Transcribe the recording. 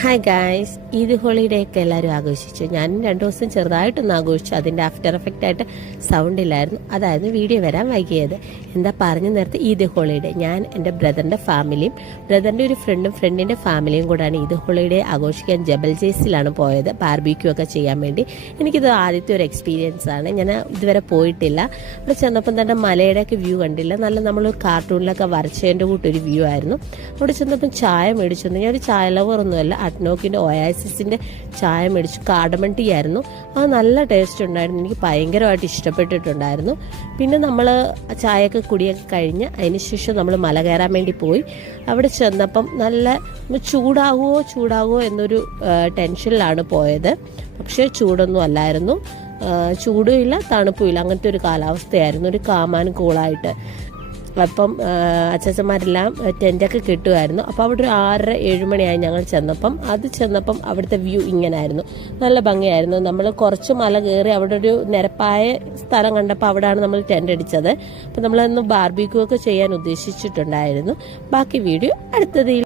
Hi guys, Eid holiday ഒക്കെ എല്ലാവരും ആഘോഷിച്ചു. ഞാൻ 2 ദിവസം ചെറുതായിട്ടൊന്ന് ആഘോഷിച്ചു. അതിൻ്റെ ആഫ്റ്റർ എഫക്റ്റ് ആയിട്ട് സൗണ്ട് ഇല്ലായിരുന്നു. അതായിരുന്നു വീഡിയോ വരാൻ വൈകിയത്. എന്താ പറഞ്ഞു നേരത്തെ ഈദ് ഹോളിഡേ ഞാൻ എൻ്റെ ബ്രദറിൻ്റെ ഫാമിലിയും ബ്രദറിൻ്റെ ഒരു ഫ്രണ്ടിൻ്റെ ഫാമിലിയും കൂടാണ് ഈദ് ഹോളിഡേ ആഘോഷിക്കാൻ ജബൽ ജേസിലാണ് പോയത്, ബാർബിക്യൂ ഒക്കെ ചെയ്യാൻ വേണ്ടി. എനിക്കിത് ആദ്യത്തെ ഒരു എക്സ്പീരിയൻസ് ആണ്. ഞാൻ ഇതുവരെ പോയിട്ടില്ല. അവിടെ ചെന്നപ്പം തന്നെ മലയുടെയൊക്കെ വ്യൂ കണ്ടില്ല. നല്ല നമ്മളൊരു കാർട്ടൂണിലൊക്കെ വരച്ചതിൻ്റെ കൂട്ടൊരു വ്യൂ ആയിരുന്നു. അവിടെ ചെന്നപ്പം ചായ മേടിച്ചു. ഞാൻ ഒരു ചായ ലവറൊന്നുമല്ല. അഡ്നോക്കിൻ്റെ ഒയാസിസിൻ്റെ ചായ മേടിച്ചു. കാർഡമൺ ടീ ആയിരുന്നു. അത് നല്ല ടേസ്റ്റ് ഉണ്ടായിരുന്നു. എനിക്ക് ഭയങ്കരമായിട്ട് ഇഷ്ടപ്പെട്ടിട്ടുണ്ടായിരുന്നു. പിന്നെ നമ്മൾ ചായയൊക്കെ കുടിയൊക്കെ കഴിഞ്ഞ് അതിനുശേഷം നമ്മൾ മല കയറാൻ വേണ്ടി പോയി. അവിടെ ചെന്നപ്പം നല്ല ചൂടാകുമോ എന്നൊരു ടെൻഷനിലാണ് പോയത്. പക്ഷേ ചൂടൊന്നും അല്ലായിരുന്നു. ചൂടും ഇല്ല തണുപ്പും ഇല്ല, അങ്ങനത്തെ ഒരു കാലാവസ്ഥയായിരുന്നു. ഒരു കാമാനും കൂളായിട്ട്. അപ്പം അച്ചാച്ചന്മാരെല്ലാം ടെൻറ്റൊക്കെ കിട്ടുമായിരുന്നു. അപ്പോൾ അവിടെ ഒരു 6-7 മണിയായി ഞങ്ങൾ ചെന്നപ്പം അവിടുത്തെ വ്യൂ ഇങ്ങനായിരുന്നു. നല്ല ഭംഗിയായിരുന്നു. നമ്മൾ കുറച്ച് മല കയറി അവിടെ ഒരു നിരപ്പായ സ്ഥലം കണ്ടപ്പോൾ അവിടെയാണ് നമ്മൾ ടെൻ്റ് അടിച്ചത്. അപ്പം നമ്മളന്ന് ബാർബിക്യൂ ഒക്കെ ചെയ്യാൻ ഉദ്ദേശിച്ചിട്ടുണ്ടായിരുന്നു. ബാക്കി വീഡിയോ അടുത്തതിൽ